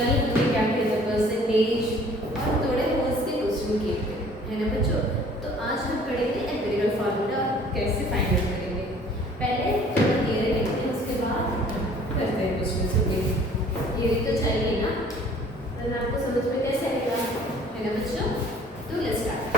कल हमने क्या किया था, परसेंटेज और थोड़े होल्स के क्वेश्चन किए थे, है ना बच्चों। तो आज हम पढ़ेंगे एम्पिरिकल फार्मूला और कैसे फाइंड आउट करेंगे। पहले तो थियरी लिखते हैं, उसके बाद करते हैं क्वेश्चन। सुनिए, थियरी तो चाहिए ना, वरना आपको समझ में कैसे आएगा, है ना बच्चों। तो लेट्स स्टार्ट।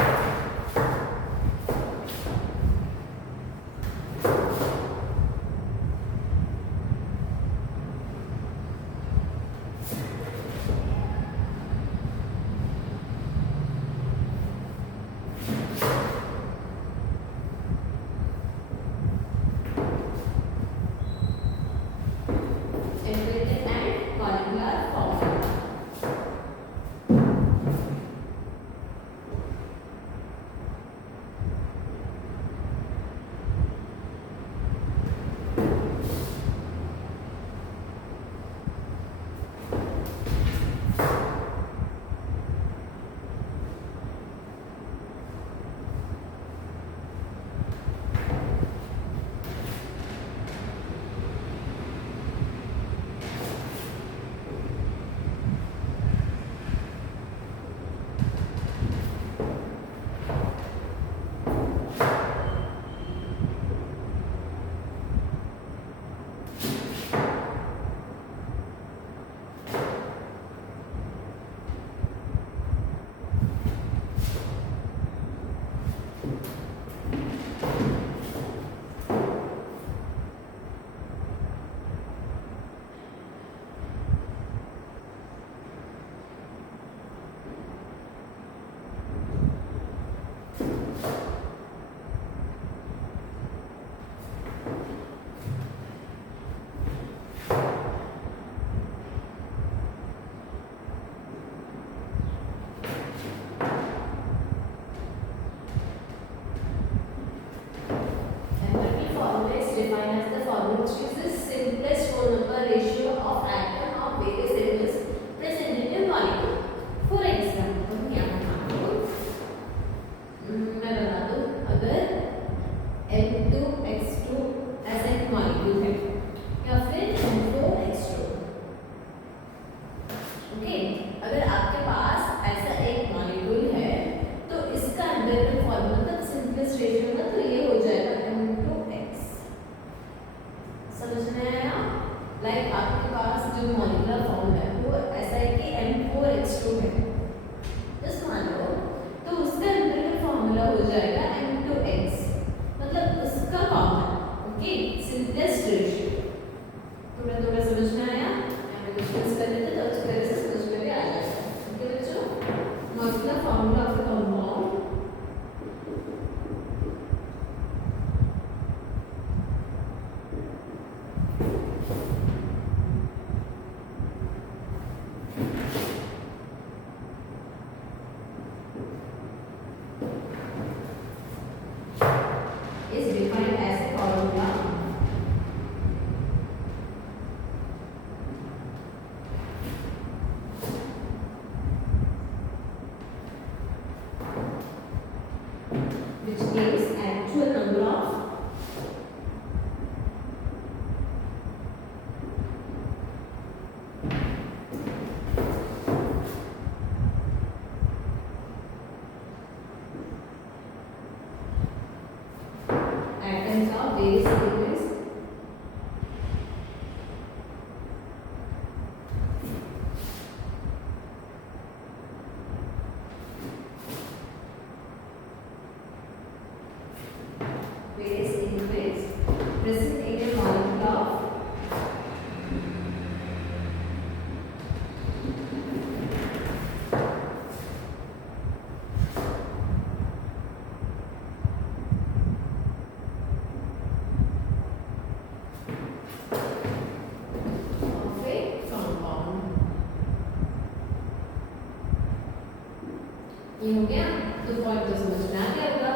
ये हो गया। तो पॉइंट तो समझ में आ गया होगा।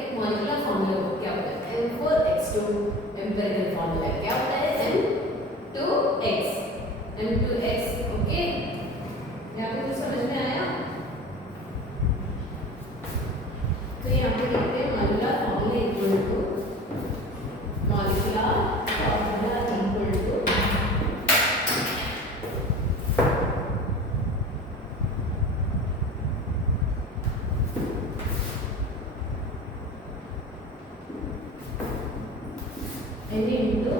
एक मॉलिक्यूलर फार्मूला क्या होता है, M4X2। एम्पिरिकल फार्मूला क्या होता है, M2X। M2X, okay. यहाँ पे कुछ समझ में आया। तो यहाँ पे लिखते हैं molecular formula equal to molecular formula equal to n into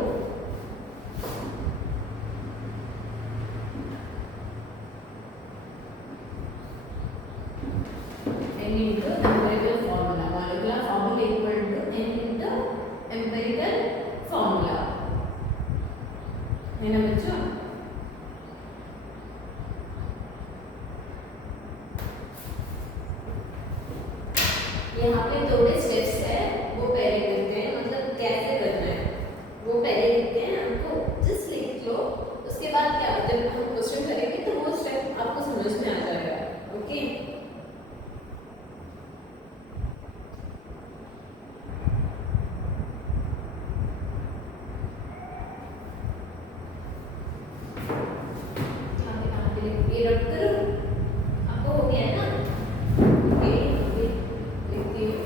empirical formula. Molecular formula equal to n into empirical formula. है ना बच्चों? यहाँ पे थोड़े स्टेप्स है वो पहले करते हैं, मतलब कैसे करना है वो पहले लिखते हैं, आपको जस्ट लिख लो, उसके बाद क्या जब हम क्वेश्चन करेंगे तो वो स्टेप आपको समझ में आ जाएगा। ओके ये रख करो, आपको हो गया है ना? ओके लिखती हूँ।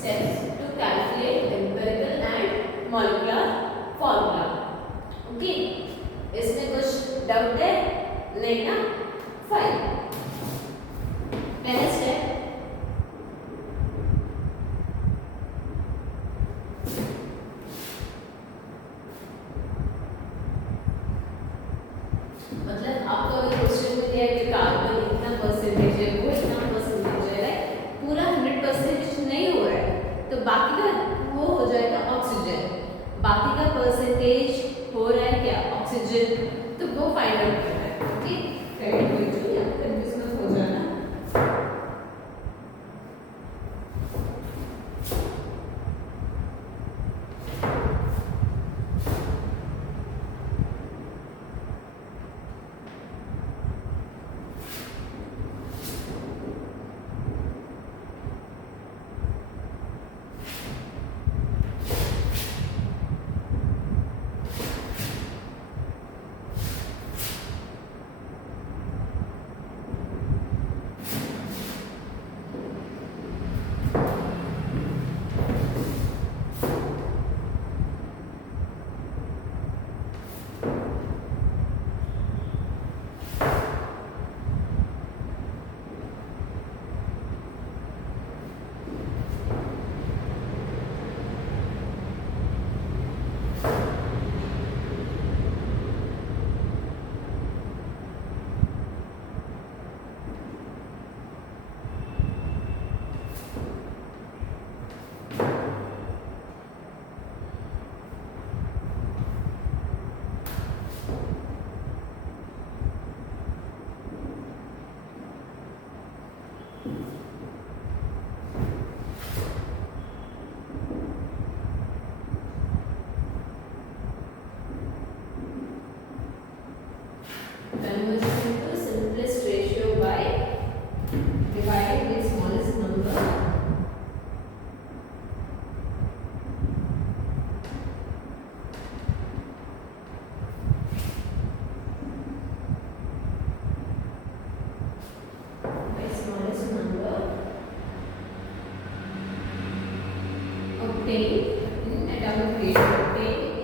Steps to calculate empirical and molecular formula. Okay इसमें कुछ डाउट है? नहीं ना? फाइन। पहला स्टेप मतलब आपको अगर क्वेश्चन में दिया है कि कार्बन इतना परसेंटेज है, वो इतना परसेंटेज है, पूरा 100% नहीं हो रहा है, तो बाकी का वो हो जाएगा ऑक्सीजन। बाकी का परसेंटेज हो रहा है क्या? ऑक्सीजन, तो वो फाइंड आउट करना है। ओके कंफ्यूजन हो जाना। Conversion into simplest ratio by dividing with smallest number. By smallest number obtained in atomic ratio. Obtained in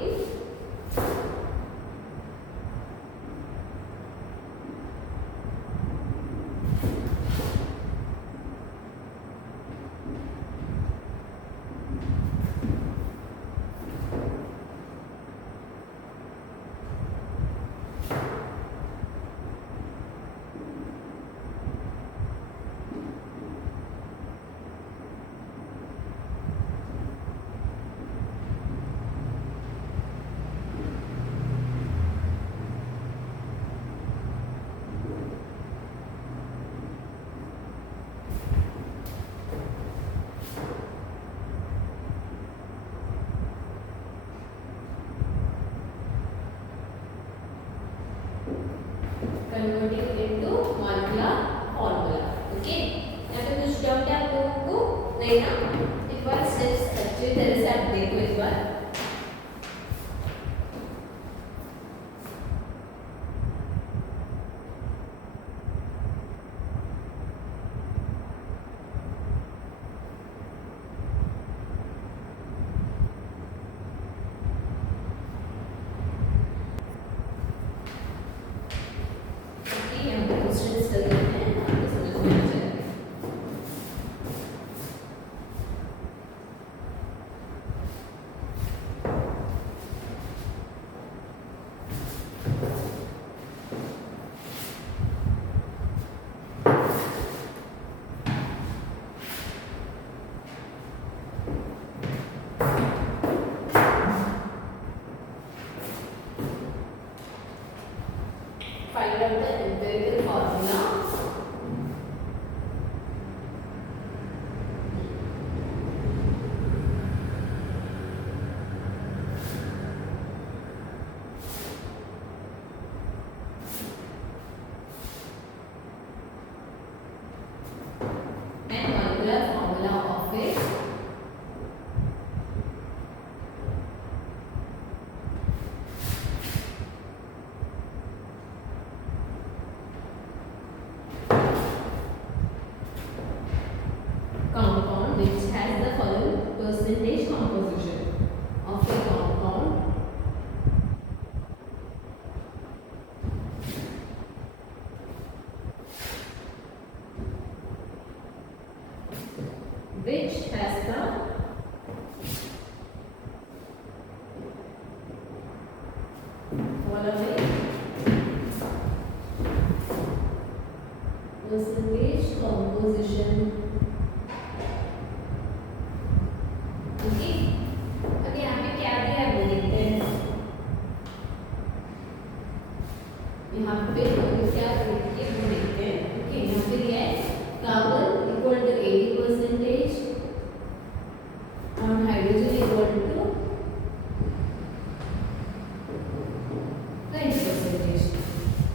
which has the following percentage composition. Okay, अब यहाँ पे क्या दिया है वो देखते हैं। यहाँ पे क्या देखते हैं वो देखते हैं। ओके, यहाँ पे दिया है कार्बन इक्वल टू 80% और हाइड्रोजन इक्वल टू 20%।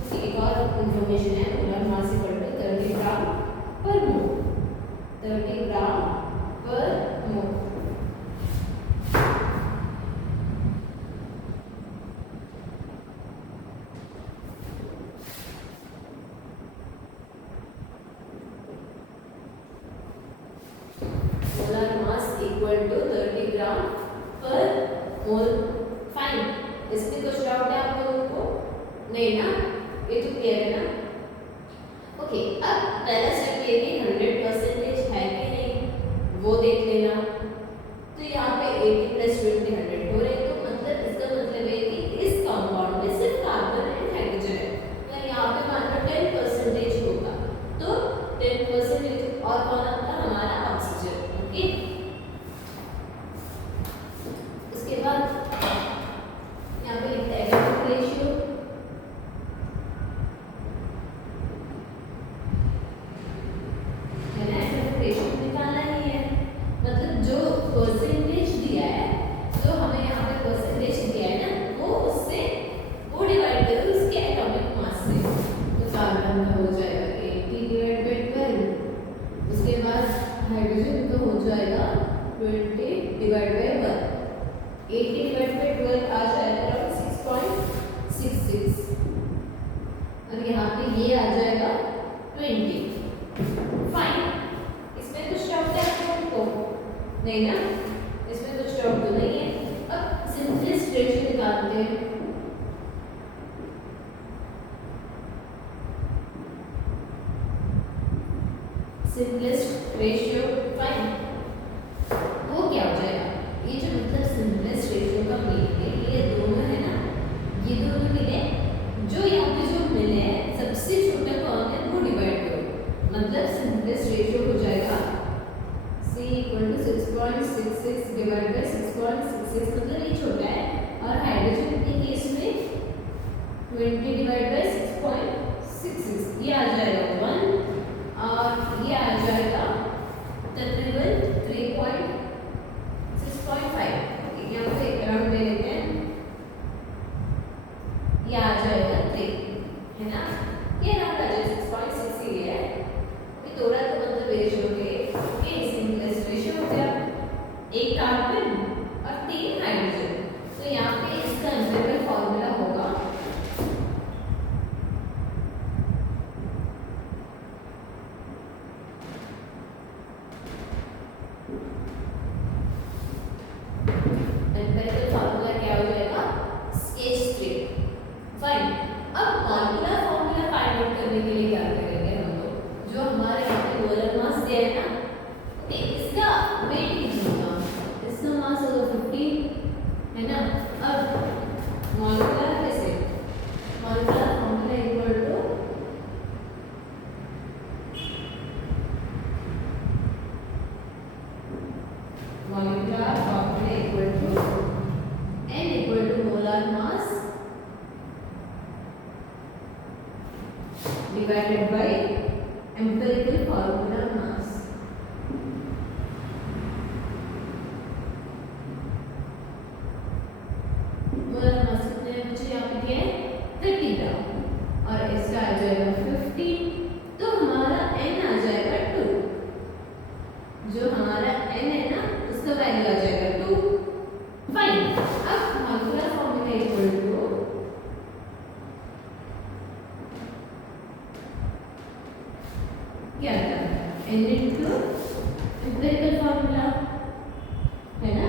ओके, एक और इंफॉर्मेशन है, मोलर मास इक्वल टू 30 ग्राम पर मोल। 30 ग्राम पर मोल। मोलर मास इक्वल टू 30 ग्राम पर मोल। फाइन, इसमें कुछ डाउट है आप लोगों को? नहीं ना, ये तो क्लियर है ना? ओके, अब पहला स्टेप ये कि 100% है कि नहीं वो देख लेना। तो यहाँ पे 80 प्लस 20 100 हो रहे हैं, तो मतलब इसका मतलब है कि इस कंपाउंड में सिर्फ कार्बन एंड हाइड्रोजन है। तो यहाँ पे मान लो 10% होगा, तो 10% और कौन आता है? हमारा ऑक्सीजन। ओके, उसके बाद यहाँ पे लिखते हैं एटॉमिक रेशियो। है ना, एटॉमिक रेशियो निकालना ही है। मतलब जो परसेंटेज दिया है, जो हमें यहाँ पे परसेंटेज दिया है ना, वो उससे वो डिवाइड करो उसके एटॉमिक मास से। तो कार्बन का हो जाएगा 80 डिवाइड बाय 12। उसके बाद हाइड्रोजन का हो जाएगा 20 डिवाइड बाय 1। 80 डिवाइड बाय 12 आ जाएगा अराउंड 6.66 और यहाँ पे ये आ जाएगा 20। फाइन, इसमें कुछ डाउट है आपको? नहीं ना, इसमें कुछ डाउट तो नहीं है। अब सिंपलेस्ट रेशियो निकालते हैं। सिंपलेस्ट रेशियो फाइन, वो क्या हो जाएगा? ये जो मतलब सिंपलेस्ट रेशियो का मीनिंग है, ये दोनों है ना, ये दोनों मिले, जो यहाँ पे जो मिले हैं सबसे छोटा कौन है वो डिवाइड करो। मतलब सिंपलेस्ट रेशियो हो जाएगा C equal to 6.66 divide by 6.66, मतलब ये छोटा है। और हाइड्रोजन के केस में 20 डिवाइड बाय 6.66, ये आ जाएगा 1 और ये आ जाएगा तकरीबन 6.5। यहाँ पे राउंड ले लेते हैं, ये आ जाएगा 3, है ना? ये राउंड आ जाएगा 6.6 ही है। ये थोड़ा तो मतलब रेशियो के सिंपलेस्ट रेशियो हो गया, एक कार्बन और 3 हाइड्रोजन। तो यहाँ पे इसका एम्पिरिकल फॉर्मूला होगा क्या हो जाएगा? CH3। फाइन, अब मॉलिक्यूलर फॉर्मूला फाइंड आउट करने के लिए क्या करेंगे हम लोग? जो हमारे यहाँ पे मोलर मास दिया है ना, इसका वेट कीजिएगा, इसका मास होगा 15, है ना? अब मॉलिक्यूलर कैसे? Molecular formula equal to molecular formula equal to n equal to molar mass divided by empirical formula mass. Molar mass कितने हैं मुझे यहाँ पे दिया है 30 ग्राम और इसका आ जाएगा 15, तो हमारा n आ जाएगा 2। जो हमारा n है ना, उसका वैल्यू आ जाएगा 2। फाइन, अब मॉलिक्यूलर फॉर्मूला इक्वल टू क्या था? n इनटू एम्पिरिकल फॉर्मूला, है ना?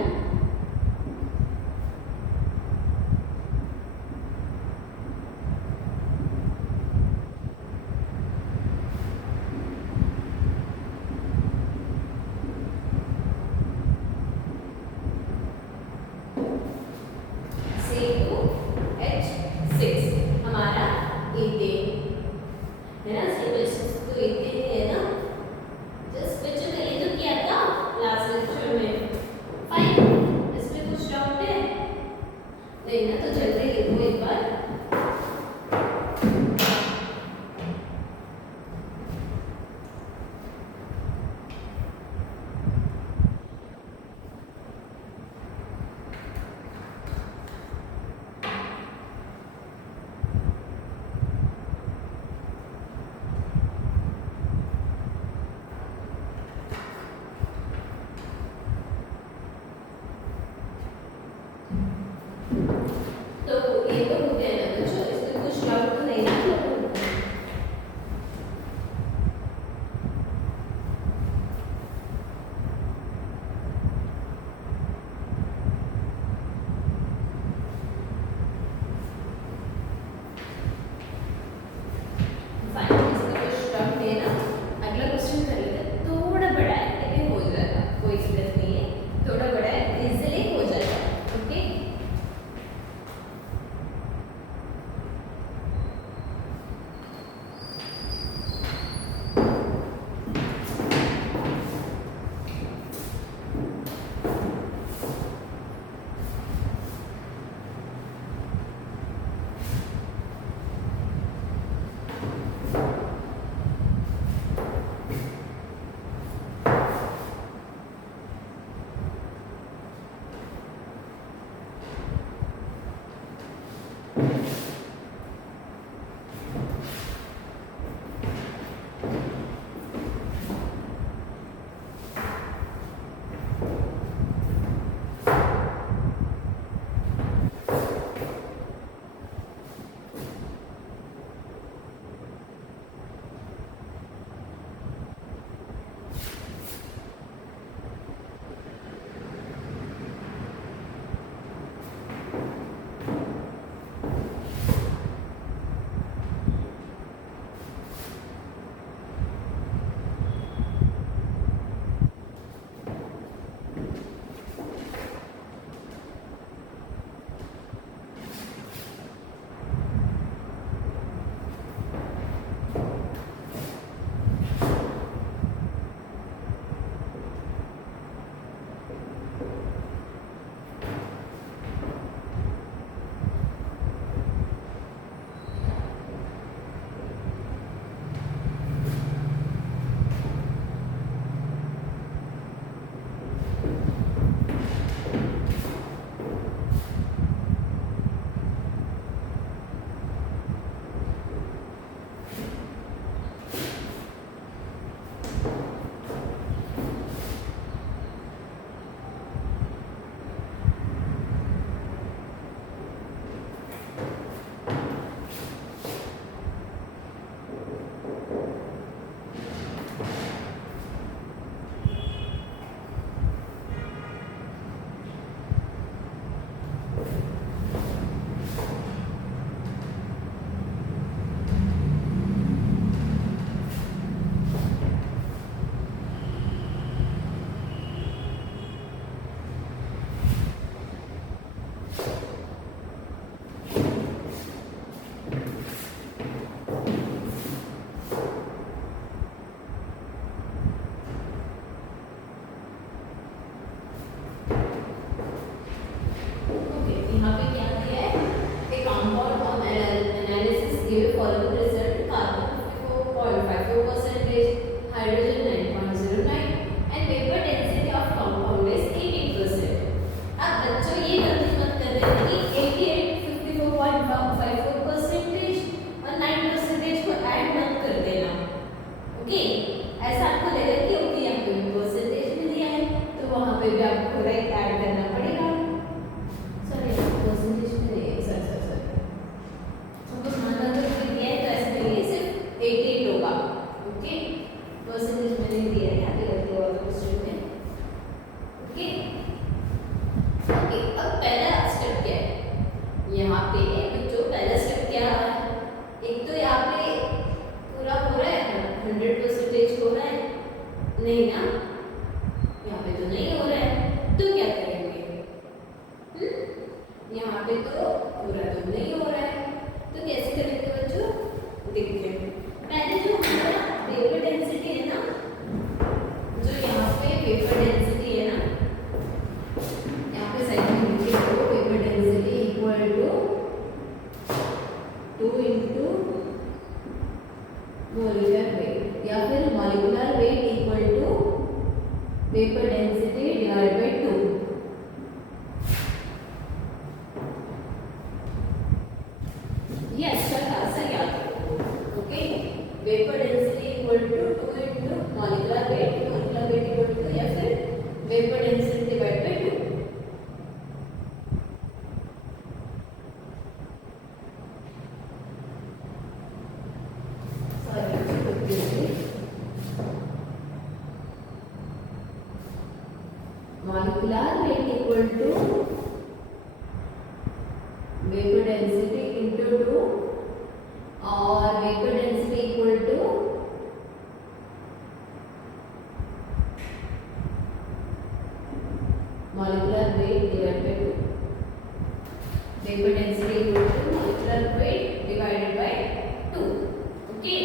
100% हो रहा है? नहीं ना, यहाँ पे तो नहीं हो रहा है, तो क्या करेंगे? यहाँ पे तो पूरा तो नहीं हो रहा है, तो कैसे करेंगे बच्चों? देखते हैं। पहले जो हमारा वेपर डेंसिटी है ना, जो यहाँ पे वेपर डेंसिटी है ना, यहाँ पे साइड में लिख के दो, vapour density equal to 2 into molecular weight, या फिर molecular weight equal to vapour density divide by 2। ये अच्छा खासा याद रखो, okay. Vapour density equal to 2 into molecular weight equal to, या फिर vapour density divide by 2। molecular weight equal to vapor density into 2 और vapor density equal to molecular weight divided by 2। vapor density equal to molecular weight divided by 2। Okay,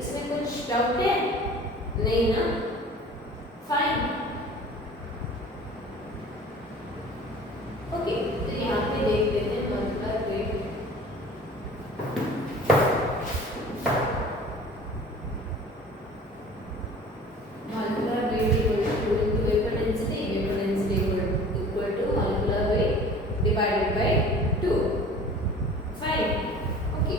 इसमें कुछ doubt है? नहीं ना, fine. Okay, तो यहाँ पे देख लेते हैं molecular weight. Molecular weight equal to vapour density equal to molecular weight divided by 2। Fine, okay.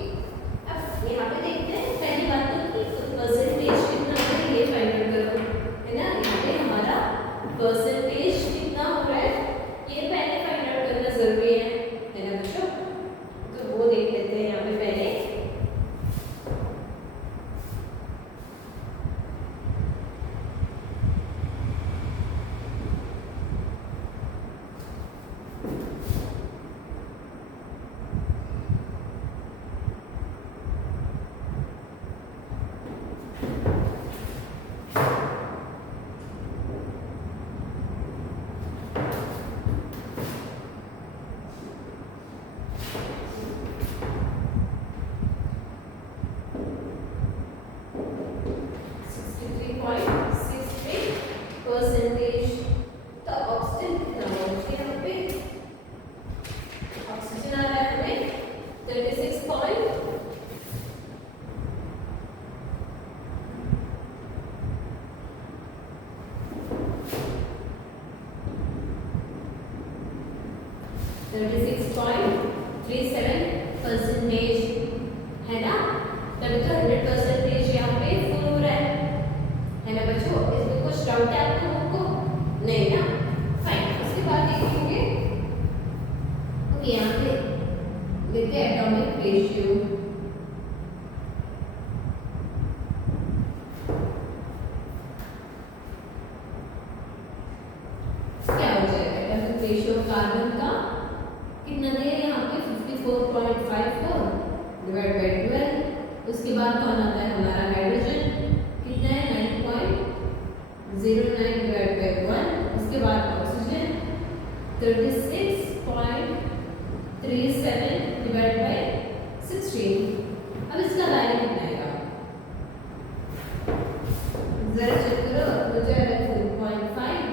अब यहाँ पे देखते हैं, पहली बात तो कि परसेंटेज कितना है ये फाइंड आउट करो, है ना। यहाँ पे हमारा परसेंटेज कितना हो रहा है ये पहले फाइंड आउट करना जरूरी है ना बच्चों। तो वो देख लेते हैं यहाँ पे पहले। परसेंटेज, तो ऑक्सीजन कितना होगा यहाँ पे? ऑक्सीजन आ रहा है हमें 36 36.37% है ना। तभी तो 100% यहाँ पे फुल हो रहा है ना बच्चों। इसमें कुछ डाउट है आप लोगों को? नहीं ना, फाइन। उसके बाद देखेंगे ओके, यहाँ पे देखते हैं एटॉमिक रेशियो। क्या हो जाएगा एटॉमिक रेशियो कार्बन का? कितना दे यहाँ पे 54.54 डिवाइड बाय 12। उसके बाद कौन आता है हमारा हाइड्रोजन, कितना है 9.09 डिवाइड बाय 1। उसके बाद ऑक्सीजन 36.37 डिवाइड बाय 16। अब इसका वैल्यू कितना आएगा जरा चेक करो। हो जाएगा 4.5,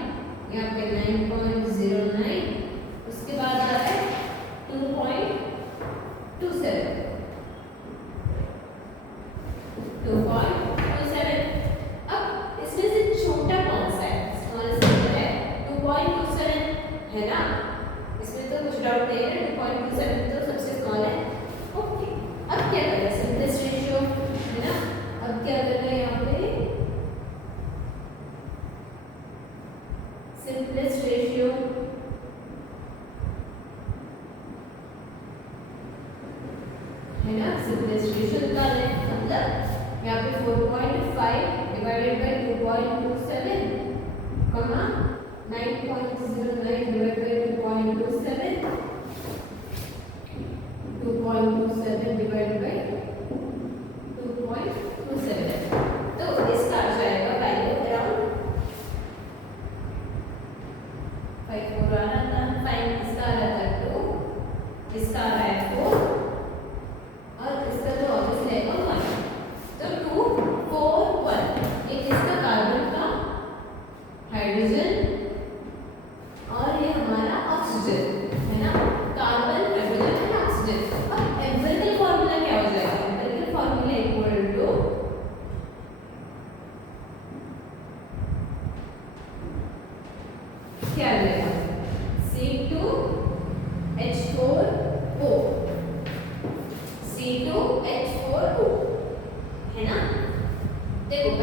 यहाँ पे 9.09, उसके बाद आ रहा है 2.27। अब इसमें से छोटा कौन सा है? स्मॉलेस्ट नंबर है 2.27, है ना। इसमें तो कुछ डाउट नहीं है, 2.27 तो सबसे स्मॉल है। ओके, अब क्या करना है? सिंपलेस्ट रेशियो, है ना। अब क्या करना है यहाँ पे? सिंपलेस्ट रेशियो, है ना। सिंपलेस्ट रेशियो निकालना है, मतलब यहाँ पे 4.5 डिवाइडेड बाय 2.27, कमा 9.09 डिवाइड बाय 2.27, 2.27 डिवाइड बाय 2.27। तो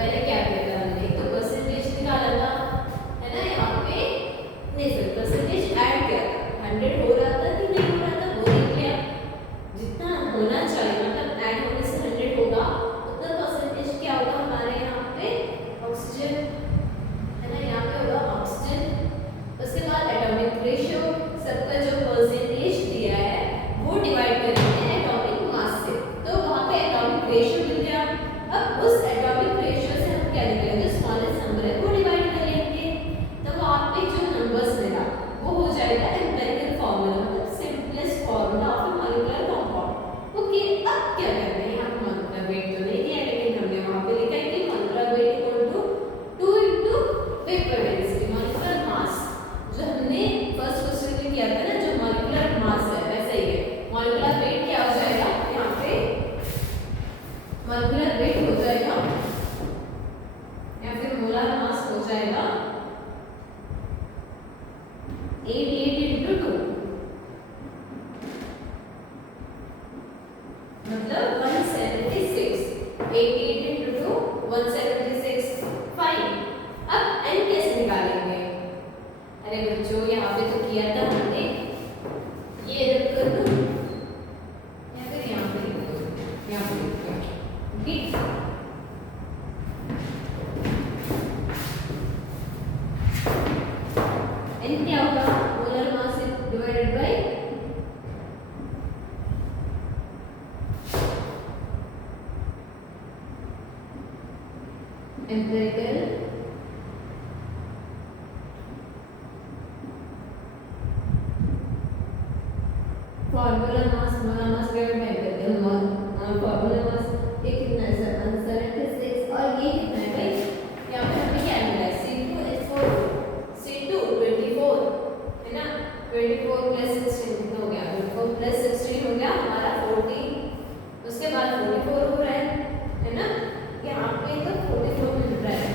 पहले क्या किया था हमने, एक तो परसेंटेज निकाला था, है ना, यहाँ पे नहीं सर परसेंटेज ऐड किया था, 100 हो रहा था कि नहीं हो रहा था वो देख लिया, जितना होना चाहिए मतलब ऐड होने से 100 होगा उतना परसेंटेज क्या होगा हमारे यहाँ पे ऑक्सीजन, है ना, यहाँ पे होगा ऑक्सीजन। उसके बाद एटॉमिक रेशियो, सबका जो परसेंटेज दिया है वो डिवाइड करेंगे एटॉमिक मास से, तो वहाँ पे एटॉमिक रेशियो मिल गया। अब उस एटॉमिक रेशियो से हम क्या निकालेंगे, जो स्मॉलेस्ट नंबर है वो डिवाइड कर लेंगे, तो वहाँ पे जो नंबर्स मिला वो हो जाएगा एम्पिरिकल फार्मूला, मतलब simplest formula of a molecular compound. Okay, अब क्या करना है, यहाँ पे मॉलिक्यूलर वेट तो नहीं दिया लेकिन हमने वहाँ पे लिखा है कि molecular weight equal to 2 into vapour density, molecular mass, जो हमने फर्स्ट क्वेश्चन में किया था ना, जो मॉलिक्यूलर मास है वैसे ही है। मॉलिक्यूलर वेट क्या हो जाएगा, यहाँ पे मॉलिक्यूलर वेट हो जाएगा या फिर मोलर मास हो जाएगा 88 into 2, मतलब 176, 88 into 2 176, फाइन। अब n कैसे निकालेंगे, अरे बच्चों यहाँ पे तो किया था हमने, ये रख कर दो या फिर यहाँ पे लिख दो, यहाँ पे लिख दो, ठीक। n क्या होगा, molar mass divided by empirical formula mass, molar mass divided by empirical formula mass, ये कितना है सर 176, और ये कितना है भाई, यहाँ पे हमें क्या मिला है C2H4, C2 24, है ना, 24 प्लस 16 कितना हो गया, 24 प्लस 16 हो गया हमारा 40, उसके बाद 44 हो रहा है ना, यहाँ पे तो 44 मिल रहा है,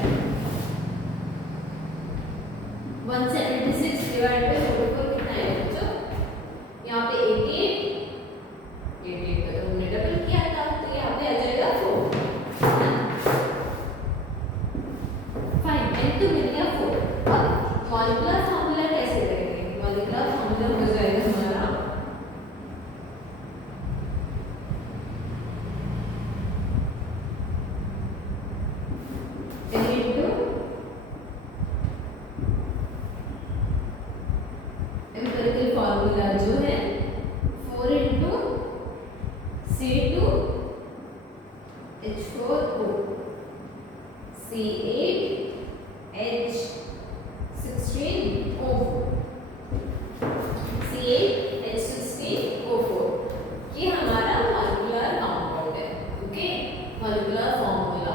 176 डिवाइड बाय 44 कितना है बच्चों, यहाँ पे 88 का तो हमने डबल किया था, तो यहाँ पे आ जाएगा 4, फाइन, n तो मिल गया 4। अब मॉलिक्यूलर फार्मूला कैसे करेंगे, मॉलिक्यूलर फार्मूला हो जाएगा हमारा एम्पिरिकल फार्मूला जो है 4 into C2H4O C8H16O4 C8H16O4, ये हमारा मॉलिक्यूलर कंपाउंड है। ओके, मॉलिक्यूलर फार्मूला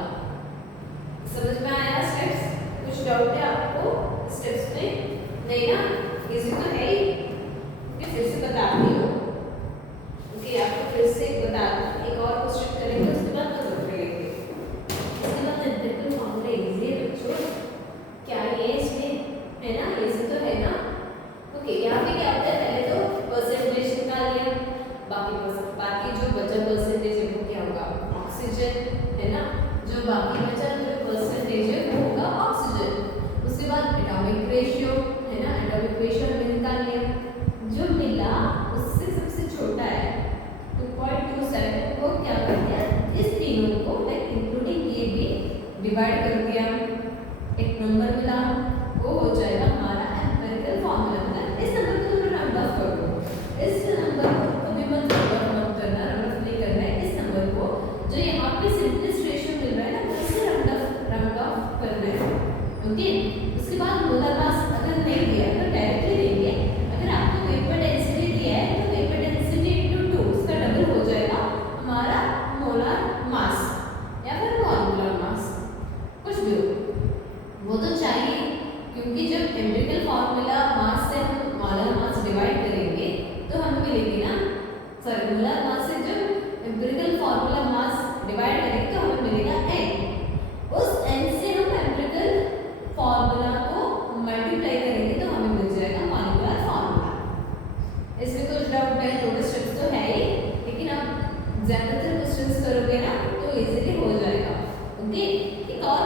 समझ में आया, स्टेप्स कुछ डाउट है आपको स्टेप्स में, नहीं ना, इजी तो है ही, फिर से बताती हूँ। ओके, आपको फिर से बता, एक और क्वेश्चन करेंगे उसके बाद खत्म करेंगे, उसके बाद एम्पिरिकल फार्मूला इजी है बच्चों, क्या ये इसमें है ना, इजी तो है ना। ओके, यहाँ पे क्या होता है, पहले तो परसेंटेज निकाल लिया, बाकी जो बचा परसेंटेज है वो क्या होगा, ऑक्सीजन, है ना, जो बाकी बचा जो परसेंटेज है वो होगा ऑक्सीजन। उसके बाद एटॉमिक रेशियो, है ना, एटॉमिक रेशियो हमने निकाल लिया, जो मिला उससे सबसे छोटा है 2.27, को क्या कर दिया, इस तीनों को लाइक इंक्लूडिंग ये भी डिवाइड कर दिया, एक नंबर मिला, वो हो जाएगा हमारा एम्पिरिकल फार्मूला। मतलब इस नंबर को तुम राउंड ऑफ कर दो, इस नंबर को कभी मत राउंड ऑफ करना, राउंड ऑफ नहीं करना है, इस नंबर को जो यहाँ पे सिंपलेस्ट रेशियो मिल रहा है ना उससे राउंड ऑफ करना है। ओके, उसके बाद मोलर मास अगर नहीं दिया तो डायरेक्टली देंगे, अगर आपको वेपर डेंसिटी दिया है तो वेपर डेंसिटी into 2 उसका डबल हो जाएगा हमारा मोलर मास या फिर मॉलिक्यूलर मास, कुछ भी हो वो तो चाहिए, क्योंकि जब एम्पिरिकल फार्मूला मास से हम मोलर मास डिवाइड करेंगे तो हमें मिलेगी ना, सॉरी मोलर मास से जब एम्पिरिकल फार्मूला मास डिवाइड करेंगे तो हमें मिलेगा n, उस n से हम एम्पिरिकल फार्मूला को मल्टीप्लाई करेंगे तो हमें मिल जाएगा मॉलिक्यूलर फार्मूला। इसमें कुछ डाउट है, थोड़े स्टेप्स तो है ही, लेकिन आप ज्यादातर क्वेश्चंस करोगे ना तो इजीली हो जाएगा। ओके, एक और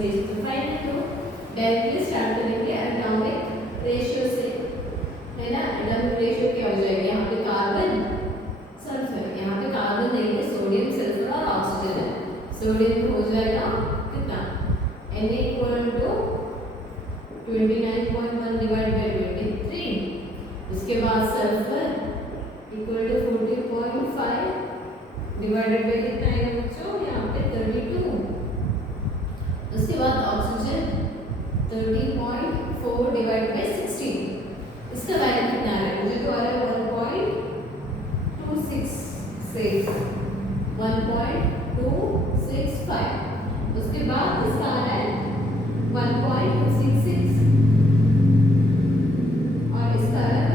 परसेंटेज तो 5 है। तो डायरेक्टली स्टार्ट करेंगे एटॉमिक रेशियो से, है ना। एटॉमिक रेशियो क्या हो जाएगा, यहाँ पे कार्बन सल्फर, यहाँ पे कार्बन नहीं है, सोडियम सल्फर और ऑक्सीजन है। सोडियम हो जाएगा कितना, Na equal to 29.1 divide by 23। उसके बाद sulphur equal to 40.5 divided by कितना है बच्चों, यहाँ पे 32। उसके बाद ऑक्सीजन 30.4 डिवाइड बाई 16। इसका वैल्यू कितना है, मुझे तो आ रहा है 1.266 1.265। उसके बाद इसका आ रहा है 1.266 और इसका आ रहा है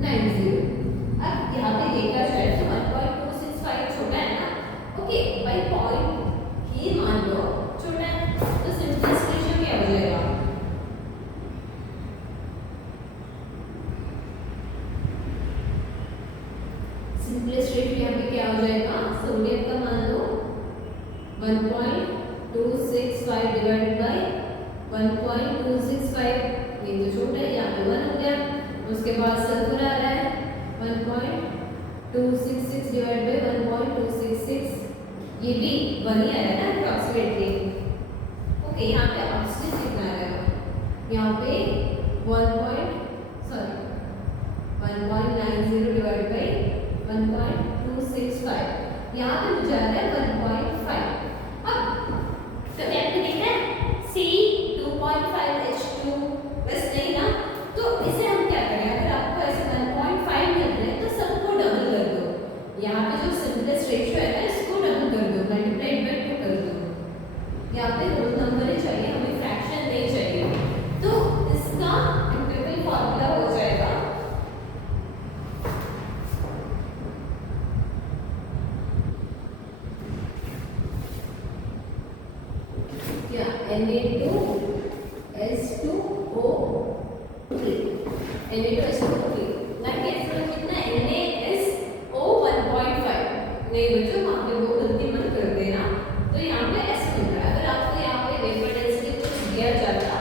1.90। अब यहाँ पे देखा जाए तो 1.265 छोटा है ना, ओके भाई, पॉइंट ही मान लो छोटा है, तो सिंपलेस्ट रेशियो क्या हो जाएगा, सिंपलेस्ट रेशियो यहाँ पे क्या हो जाएगा, सोडियम का मान लो 1.265 डिवाइडेड बाय 1.265, ये तो छोटा है, यहाँ पे 1 हो गया। उसके बाद सल्फर आ रहा है 1.266 डिवाइड बाय 1.266, ये भी 1 ही आ रहा है ना अप्रॉक्सीमेटली। ओके, यहाँ पे ऑक्सीजन कितना आ रहा है, यहाँ पे 1.90 डिवाइड बाय 1.265, यहाँ पे मुझे आ रहा है 1.5। अब तो आपने देखा है C2.5H2 बस नहीं ना, तो इसे हम क्या करें, अगर आपको ऐसे 1.5 मिल रहे हैं तो सबको डबल कर दो, यहाँ पे जो सिंपलेस्ट रेशियो है ना इसको डबल कर दो, मल्टीप्लाइड बाय 2 कर दो। यहाँ पे होल नंबर ही चाहिए, हमें फ्रैक्शन नहीं चाहिए। तो इसका एम्पिरिकल फॉर्मूला हो जाएगा Na2S2O3 Na2S2O3 ना कि इसमें कितना NaSO 1.5 नहीं बच्चों, वहाँ पे वो गलती मत कर देना। तो यहाँ पे S मिल रहा है, अगर आपको यहाँ पे वेपर डेंसिटी कुछ दिया जाता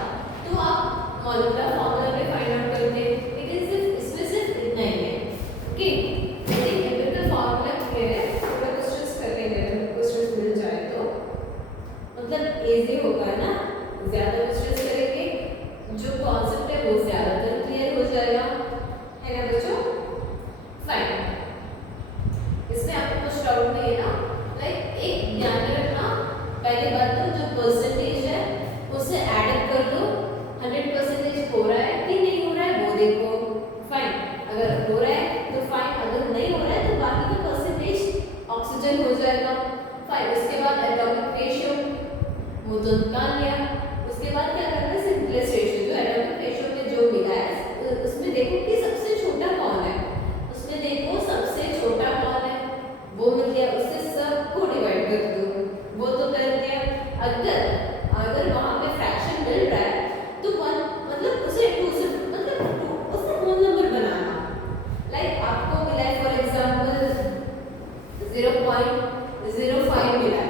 तो आप मॉलिक्यूलर फॉर्मूला पे फाइंड आउट करते, लेकिन सिर्फ इसमें सिर्फ इतना ही है। ओके, यदि एम्पिरिकल फॉर्मूला क्लियर है, अगर क्वेश्चंस कर लेंगे, क्वेश्चंस मिल जाए तो मतलब इजी होगा ना, ज्यादा क्वेश्चंस करेंगे, जो कॉन्सेप्ट है वो ज्यादातर क्लियर हो जाएगा, है ना बच्चों। फाइन, इसमें आपको कुछ डाउट नहीं है ना, लाइक एक ध्यान में रखना, पहली बात तो जो परसेंटेज है उसे ऐड अप कर दो, 100% हो रहा है कि नहीं हो रहा है वो देखो, फाइन, अगर हो रहा है तो फाइन, अगर नहीं हो रहा है तो बाकी का परसेंटेज ऑक्सीजन हो जाएगा। फाइन, उसके बाद एटॉमिक रेशियो वो तो निकाल लिया। उसके बाद क्या करना है, सिंपलेस्ट रेशियो, जो एटॉमिक रेशियो में जो मिला है उसमें देखो कि सबसे छोटा कौन है, उसमें देखो सबसे छोटा कौन है, वो मिल गया, उससे सबको डिवाइड कर दो, वो तो कर दिया। अगर वहां पे फ्रैक्शन मिल रहा है तो 1 मतलब उसे 2 से मतलब 2 उससे होल नंबर बनाना, लाइक आपको मिला है फॉर एग्जांपल 0.05 मिला है,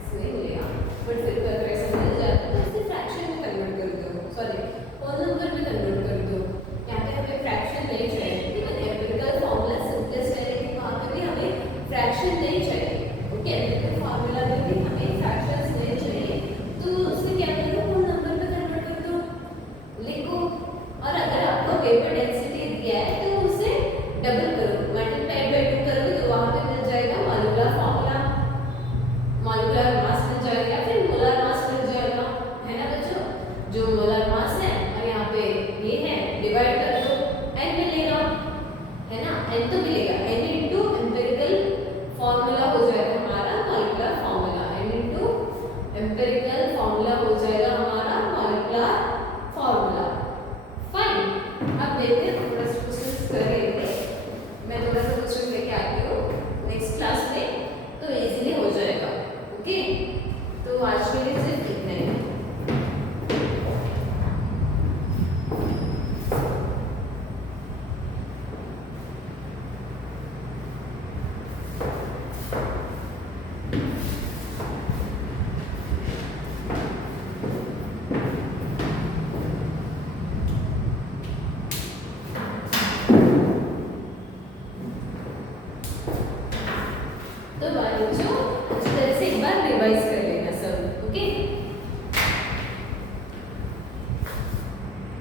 इसमें मिलेगा बट फिर अगर ऐसा मिल जाता है तो इसे फ्रैक्शन में कन्वर्ट कर दो, सॉरी होल नंबर में कन्वर्ट कर दो। यहाँ पे हमें फ्रैक्शन नहीं चाहिए, इवन एम्पिरिकल फॉर्मूला सिंपलेस्ट है लेकिन वहाँ पे भी हमें फ्रैक्शन नहीं चाहिए। ओके, एम्पिरिकल फॉर्मूला में भी हमें फ्रैक्शंस नहीं चाहिए, तो उससे क्या करो, होल नंबर में कन्वर्ट कर दो, लिखो। और अगर आपको वेपर डेंसिटी दिया है तो उसे डबल करो, मल्टीप्लाइड बाय 2 करोगे तो वहाँ पे मिल जाएगा मॉलिक्यूलर फॉर्मूला, मॉलिक्यूलर मास मिल जाएगा, फिर मोलर मास मिल जाएगा, है ना बच्चों। जो मोलर मास है और यहाँ पे ये है, डिवाइड कर दो, n मिलेगा, है ना, n तो मिलेगा, n इनटू एम्पिरिकल फॉर्मूला हो जाएगा हमारा molecular formula, n into empirical formula हो जाएगा हमारा मॉलिक्यूलर फॉर्मूला। फाइन, अब देखते हैं बच्चों